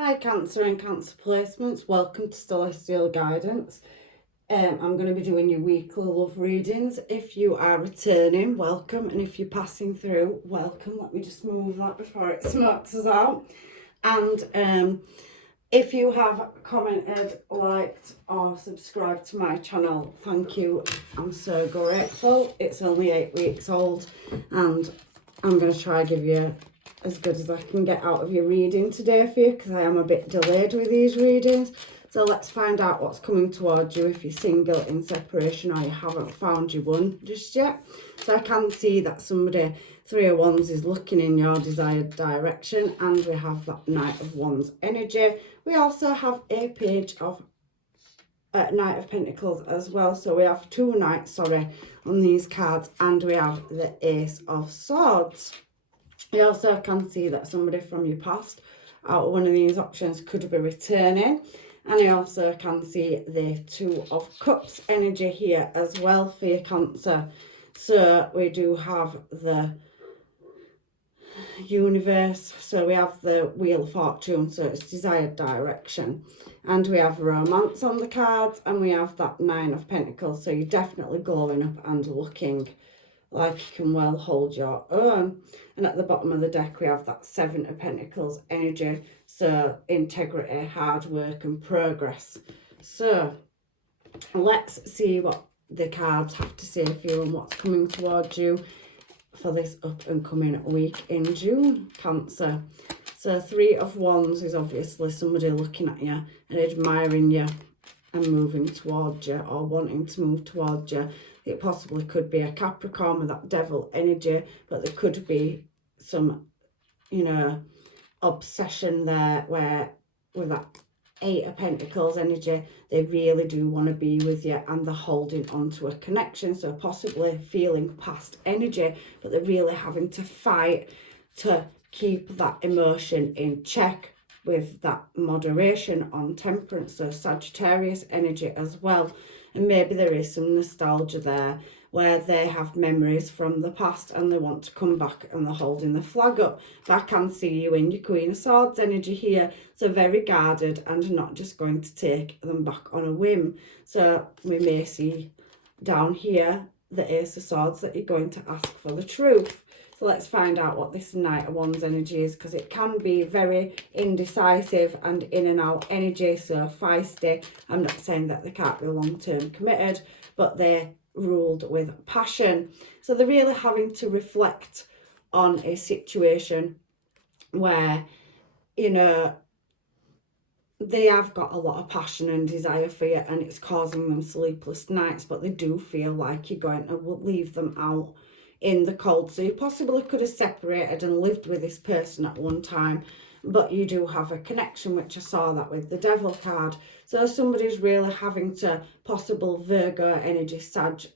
Hi Cancer and Cancer placements, welcome to Celestial Guidance. I'm going to be doing your weekly love readings. If you are returning, welcome, and if you're passing through, welcome. Let me just move that before it smokes us out. And if you have commented, liked or subscribed to my channel, thank you. I'm so grateful. It's only 8 weeks old and I'm going to try and give you as good as I can get out of your reading today for you, because I am a bit delayed with these readings. So let's find out what's coming towards you if you're single, in separation, or you haven't found your one just yet. So I can see that somebody, Three of Wands, is looking in your desired direction, and we have that Knight of Wands energy. We also have a page of Knight of Pentacles as well. So we have two knights, on these cards, and we have the Ace of Swords. You also can see that somebody from your past out of one of these options could be returning. And I also can see the Two of Cups energy here as well for your Cancer. So we do have the Universe, so we have the Wheel of Fortune, so it's desired direction, and we have Romance on the cards, and we have that Nine of Pentacles, so you're definitely glowing up and looking like you can well hold your own. And at the bottom of the deck we have that Seven of Pentacles energy, so integrity, hard work and progress. So let's see what the cards have to say for you and what's coming towards you for this up and coming week in June, Cancer. So Three of Wands is obviously somebody looking at you and admiring you and moving towards you, or wanting to move towards you. It possibly could be a Capricorn with that Devil energy, but there could be some, obsession there where with that Eight of Pentacles energy, they really do want to be with you and they're holding on to a connection. So possibly feeling past energy, but they're really having to fight to keep that emotion in check with that moderation on Temperance. So Sagittarius energy as well. And maybe there is some nostalgia there where they have memories from the past and they want to come back and they're holding the flag up. But I can see you in your Queen of Swords energy here. So very guarded and not just going to take them back on a whim. So we may see down here the Ace of Swords that you're going to ask for the truth. So let's find out what this Knight of Wands energy is, because it can be very indecisive and in and out energy, so feisty. I'm not saying that they can't be long-term committed, but they're ruled with passion. So they're really having to reflect on a situation where, they have got a lot of passion and desire for you and it's causing them sleepless nights, but they do feel like you're going to leave them out in the cold. So you possibly could have separated and lived with this person at one time, but you do have a connection, which I saw that with the Devil card. So somebody's really having to, possible Virgo energy, Sag,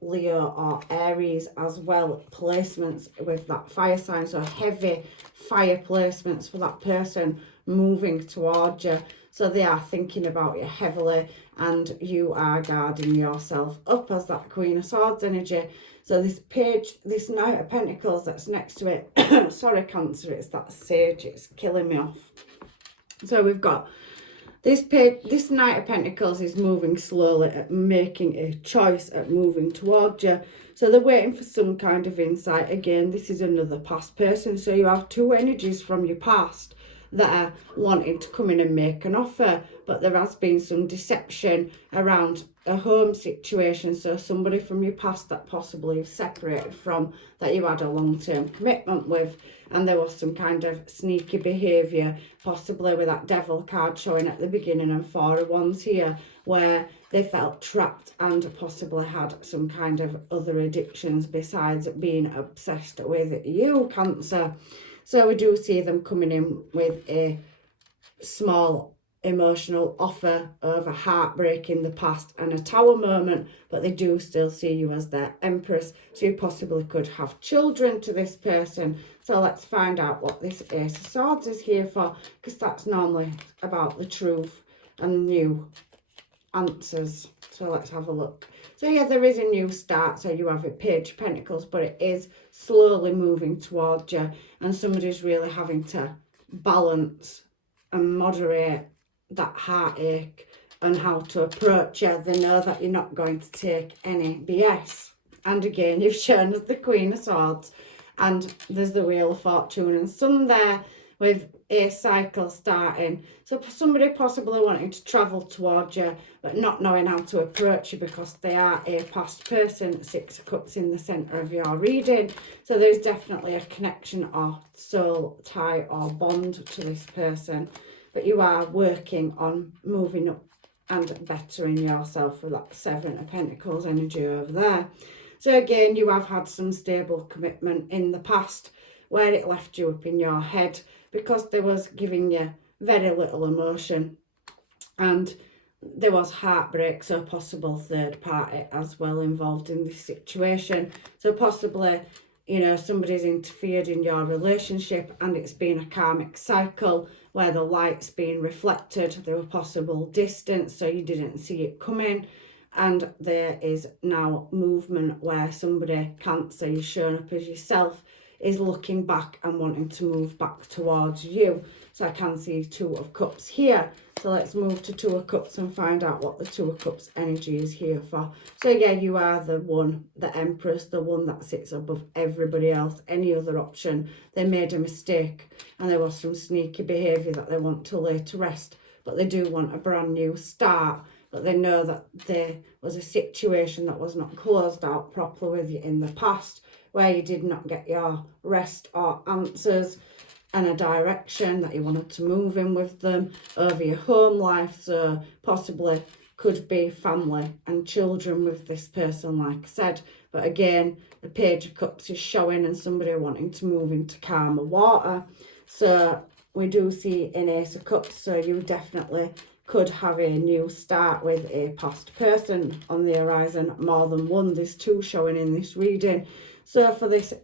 Leo or Aries as well, placements with that fire sign. So heavy fire placements for that person moving towards you. So they are thinking about you heavily and you are guarding yourself up as that Queen of Swords energy. So this page, this Knight of Pentacles that's next to it, sorry Cancer, it's that Sage, it's killing me off. So we've got this page, this Knight of Pentacles is moving slowly at making a choice at moving towards you. So they're waiting for some kind of insight. Again, this is another past person. So you have two energies from your past that are wanting to come in and make an offer, but there has been some deception around a home situation. So somebody from your past that possibly you've separated from, that you had a long-term commitment with, and there was some kind of sneaky behaviour, possibly with that Devil card showing at the beginning and Four of Wands here, where they felt trapped and possibly had some kind of other addictions besides being obsessed with you, Cancer. So we do see them coming in with a small emotional offer over heartbreak in the past and a Tower moment, but they do still see you as their Empress. So you possibly could have children to this person. So let's find out what this Ace of Swords is here for, because that's normally about the truth and new answers. So let's have a look. So yeah, there is a new start. So you have a Page of Pentacles, but it is slowly moving towards you and somebody's really having to balance and moderate that heartache and how to approach you. They know that you're not going to take any BS. And again, you've shown us the Queen of Swords, and there's the Wheel of Fortune and Sun there with a cycle starting. So somebody possibly wanting to travel towards you but not knowing how to approach you because they are a past person. 6 of Cups in the centre of your reading. So there's definitely a connection or soul tie or bond to this person. But you are working on moving up and bettering yourself with that 7 of Pentacles energy over there. So again, you have had some stable commitment in the past where it left you up in your head because they was giving you very little emotion, and there was heartbreak, so possible third party as well involved in this situation. So possibly, you know, somebody's interfered in your relationship and it's been a karmic cycle where the light's being reflected. There were possible distance, so you didn't see it coming. And there is now movement where somebody, Cancer, you've shown up as yourself, is looking back and wanting to move back towards you. So I can see 2 of Cups here. So let's move to 2 of Cups and find out what the 2 of Cups energy is here for. So yeah, you are the one, the Empress, the one that sits above everybody else. Any other option, they made a mistake and there was some sneaky behaviour that they want to lay to rest. But they do want a brand new start. But they know that there was a situation that was not closed out properly with you in the past, where you did not get your rest or answers and a direction that you wanted to move in with them over your home life. So possibly could be family and children with this person, like I said. But again, the Page of Cups is showing and somebody wanting to move into calmer water. So we do see an Ace of Cups, so you definitely could have a new start with a past person on the horizon. More than one, there's 2 showing in this reading. So for this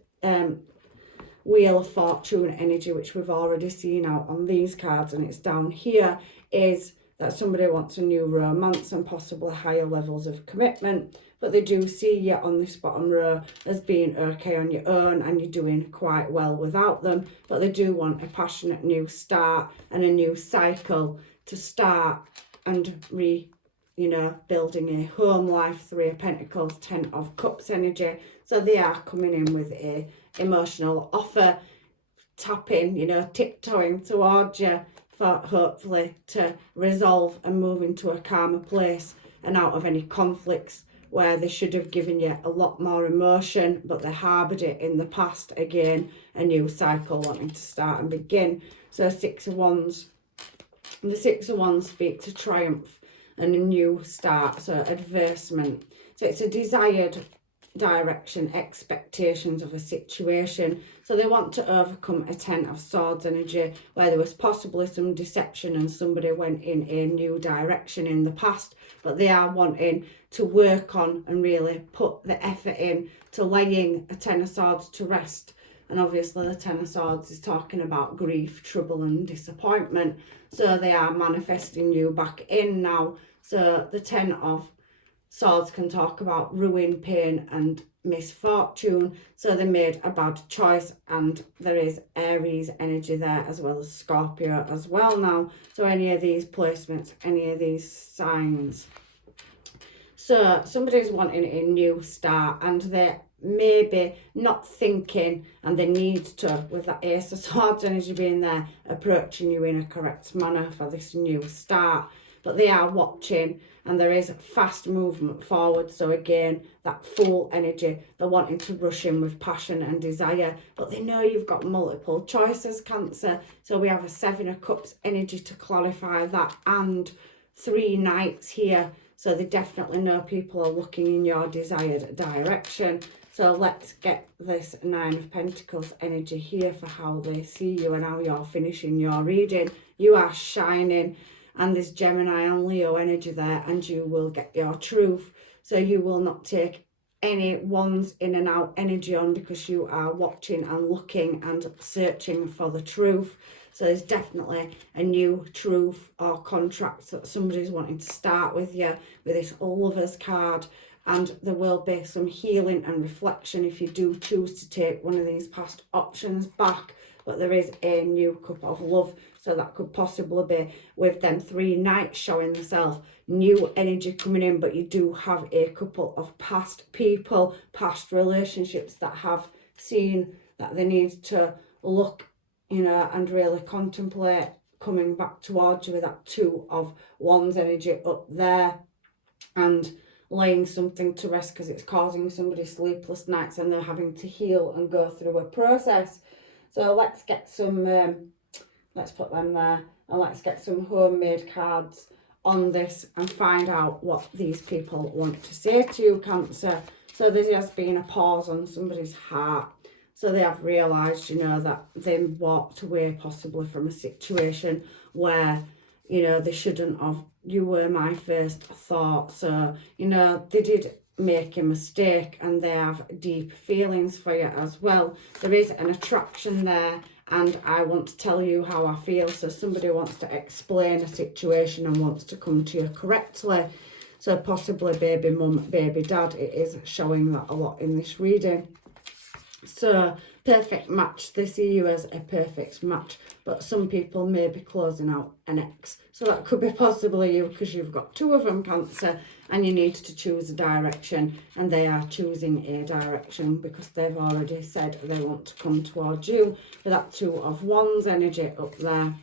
Wheel of Fortune energy, which we've already seen out on these cards, and it's down here, is that somebody wants a new romance and possibly higher levels of commitment. But they do see you on this bottom row as being okay on your own and you're doing quite well without them. But they do want a passionate new start and a new cycle to start and building a home life. 3 of Pentacles, 10 of Cups energy. So they are coming in with a emotional offer, tapping, tiptoeing towards you for hopefully to resolve and move into a calmer place and out of any conflicts where they should have given you a lot more emotion, but they harboured it in the past. Again, a new cycle wanting to start and begin. So 6 of Wands. And the 6 of Wands speak to triumph and a new start, so advancement. So it's a desired direction, expectations of a situation. So they want to overcome a 10 of Swords energy where there was possibly some deception and somebody went in a new direction in the past, but they are wanting to work on and really put the effort in to laying a 10 of Swords to rest. And obviously the 10 of Swords is talking about grief, trouble and disappointment. So they are manifesting you back in now. So the 10 of Swords can talk about ruin, pain and misfortune. So they made a bad choice, and there is Aries energy there as well as Scorpio as well now. So any of these placements, any of these signs. So somebody's wanting a new start and they're maybe not thinking, and they need to, with that Ace of Swords energy being there, approaching you in a correct manner for this new start. But they are watching and there is fast movement forward. So again, that Fool energy, they're wanting to rush in with passion and desire, but they know you've got multiple choices, Cancer. So we have a 7 of Cups energy to clarify that, and 3 Knights here. So they definitely know people are looking in your desired direction. So let's get this 9 of Pentacles energy here for how they see you and how you're finishing your reading. You are shining, and there's Gemini and Leo energy there, and you will get your truth. So you will not take any ones in and out energy on, because you are watching and looking and searching for the truth. So there's definitely a new truth or contract that somebody's wanting to start with you with this Lovers card. And there will be some healing and reflection if you do choose to take one of these past options back. But there is a new cup of love. So that could possibly be with them 3 nights showing themselves, new energy coming in, but you do have a couple of past people, past relationships that have seen that they need to look, you know, and really contemplate coming back towards you with that 2 of Wands energy up there, and laying something to rest because it's causing somebody sleepless nights and they're having to heal and go through a process. So let's get some, let's put them there, and let's get some homemade cards on this and find out what these people want to say to you, Cancer. So there has been a pause on somebody's heart. So they have realised, you know, that they walked away possibly from a situation where, you know, they shouldn't have. You were my first thought. So, you know, they did make a mistake and they have deep feelings for you as well. There is an attraction there, and I want to tell you how I feel. So somebody wants to explain a situation and wants to come to you correctly. So possibly baby mum, baby dad. It is showing that a lot in this reading. So perfect match, they see you as a perfect match, but some people may be closing out an ex. So that could be possibly you, because you've got 2 of them, Cancer, and you need to choose a direction, and they are choosing a direction because they've already said they want to come towards you with that 2 of Wands energy up there.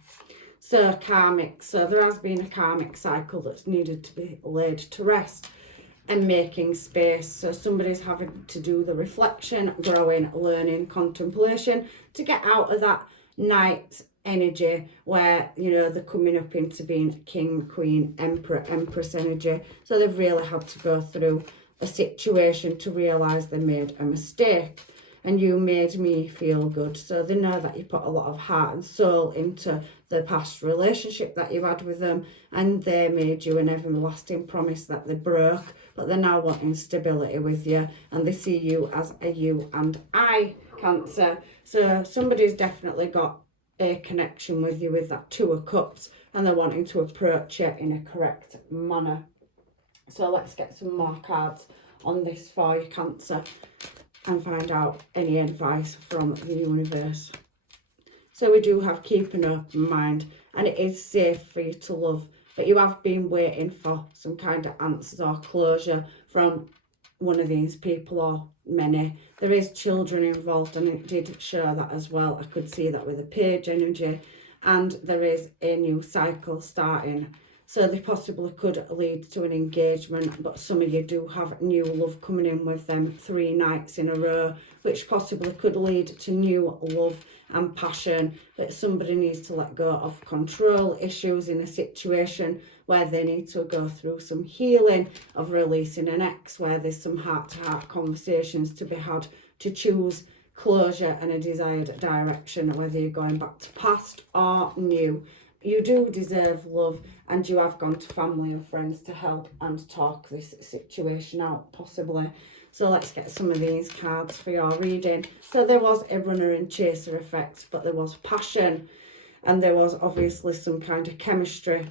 So karmic, so there has been a karmic cycle that's needed to be laid to rest and making space. So somebody's having to do the reflection, growing, learning, contemplation to get out of that Knight energy where, you know, they're coming up into being king, queen, emperor, empress energy. So they've really had to go through a situation to realise they made a mistake. And you made me feel good. So they know that you put a lot of heart and soul into the past relationship that you had with them, and they made you an everlasting promise that they broke, but they're now wanting stability with you, and they see you as a you and I, Cancer. So somebody's definitely got a connection with you with that 2 of Cups, and they're wanting to approach you in a correct manner. So let's get some more cards on this for you, Cancer, and find out any advice from the universe. So we do have keep an open mind, and it is safe for you to love, but you have been waiting for some kind of answers or closure from one of these people or many. There is children involved, and it did show that as well. I could see that with the Page energy, and there is a new cycle starting. So they possibly could lead to an engagement, but some of you do have new love coming in with them 3 nights in a row, which possibly could lead to new love and passion. That somebody needs to let go of control issues in a situation where they need to go through some healing of releasing an ex, where there's some heart-to-heart conversations to be had to choose closure and a desired direction, whether you're going back to past or new. You do deserve love, and you have gone to family and friends to help and talk this situation out, possibly. So let's get some of these cards for your reading. So there was a runner and chaser effect, but there was passion, and there was obviously some kind of chemistry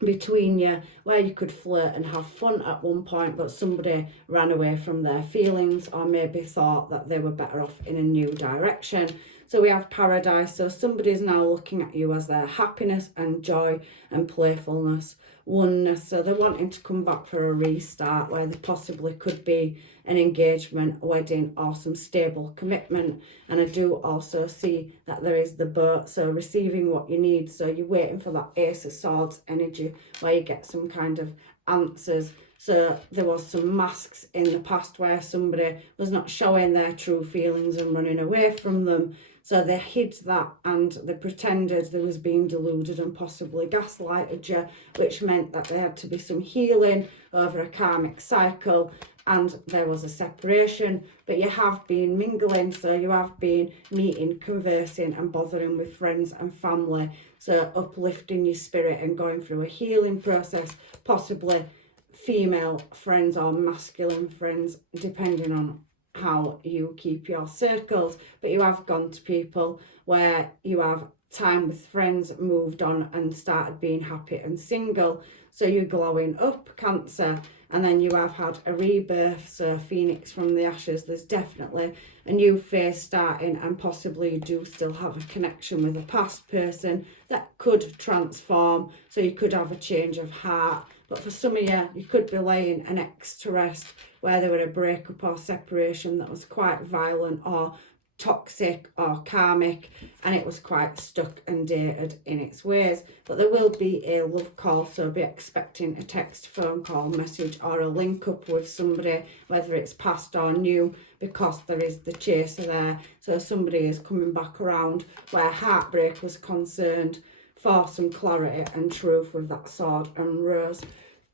between you where you could flirt and have fun at one point, but somebody ran away from their feelings or maybe thought that they were better off in a new direction. So we have Paradise. So somebody's now looking at you as their happiness and joy and playfulness, oneness. So they're wanting to come back for a restart where there possibly could be an engagement, a wedding, or some stable commitment. And I do also see that there is the boat, so receiving what you need. So you're waiting for that Ace of Swords energy where you get some kind of answers. So there was some masks in the past where somebody was not showing their true feelings and running away from them. So they hid that and they pretended they was being deluded and possibly gaslighted you, which meant that there had to be some healing over a karmic cycle, and there was a separation. But you have been mingling, so you have been meeting, conversing and bothering with friends and family. So uplifting your spirit and going through a healing process, possibly female friends or masculine friends, depending on how you keep your circles. But you have gone to people where you have time with friends, moved on and started being happy and single. So you're glowing up, Cancer, and then you have had a rebirth, so phoenix from the ashes. There's definitely a new phase starting, and possibly you do still have a connection with a past person that could transform. So you could have a change of heart. But for some of you, you could be laying an ex to rest where there were a breakup or separation that was quite violent or toxic or karmic, and it was quite stuck and dated in its ways. But there will be a love call, so be expecting a text, phone call, message, or a link up with somebody, whether it's past or new, because there is the chaser there. So somebody is coming back around where heartbreak was concerned, for some clarity and truth with that sword and rose.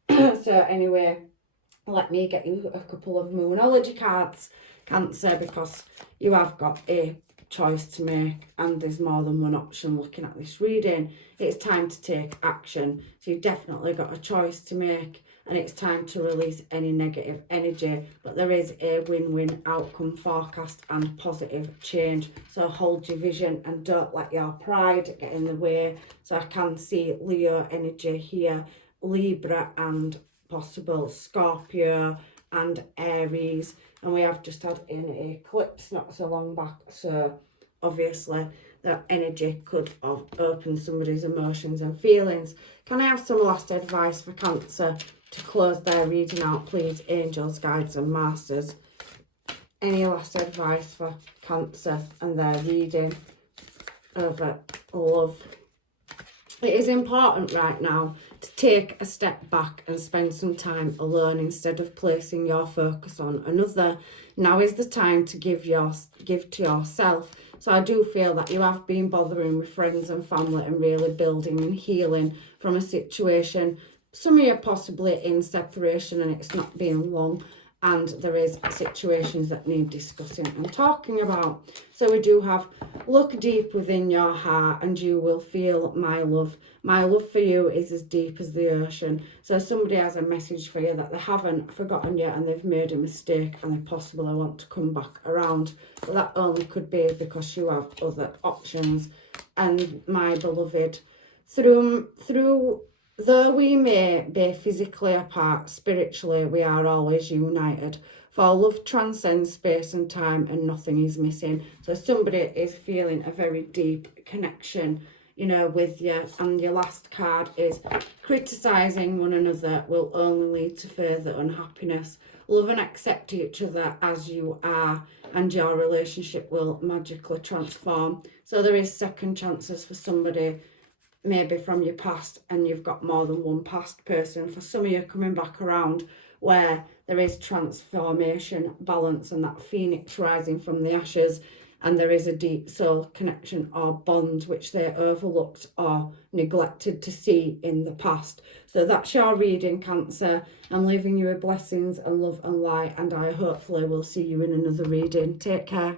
So anyway, let me get you a couple of Moonology cards, Cancer, because you have got a choice to make and there's more than one option looking at this reading. It's time to take action. So you've definitely got a choice to make, and it's time to release any negative energy. But there is a win-win outcome forecast and positive change. So hold your vision and don't let your pride get in the way. So I can see Leo energy here, Libra and possible Scorpio and Aries, and we have just had an eclipse not so long back, so obviously that energy could have opened somebody's emotions and feelings. Can I have some last advice for Cancer to close their reading out, please, angels, guides and masters? Any last advice for Cancer and their reading over love? It is important right now to take a step back and spend some time alone instead of placing your focus on another. Now is the time to give to yourself. So I do feel that you have been bothering with friends and family and really building and healing from a situation. Some of you are possibly in separation and it's not been long, and there is situations that need discussing and talking about. So we do have, look deep within your heart and you will feel my love. My love for you is as deep as the ocean. So somebody has a message for you that they haven't forgotten yet and they've made a mistake and they possibly want to come back around. But that only could be because you have other options. And my beloved, though we may be physically apart, spiritually we are always united. For love transcends space and time and nothing is missing. So somebody is feeling a very deep connection, you know, with you. And your last card is criticising one another will only lead to further unhappiness. Love and accept each other as you are and your relationship will magically transform. So there is second chances for somebody, maybe from your past, and you've got more than one past person. For some of you coming back around where there is transformation, balance, and that phoenix rising from the ashes, and there is a deep soul connection or bond which they overlooked or neglected to see in the past. So that's your reading, Cancer. I'm leaving you with blessings and love and light, and I hopefully will see you in another reading. Take care.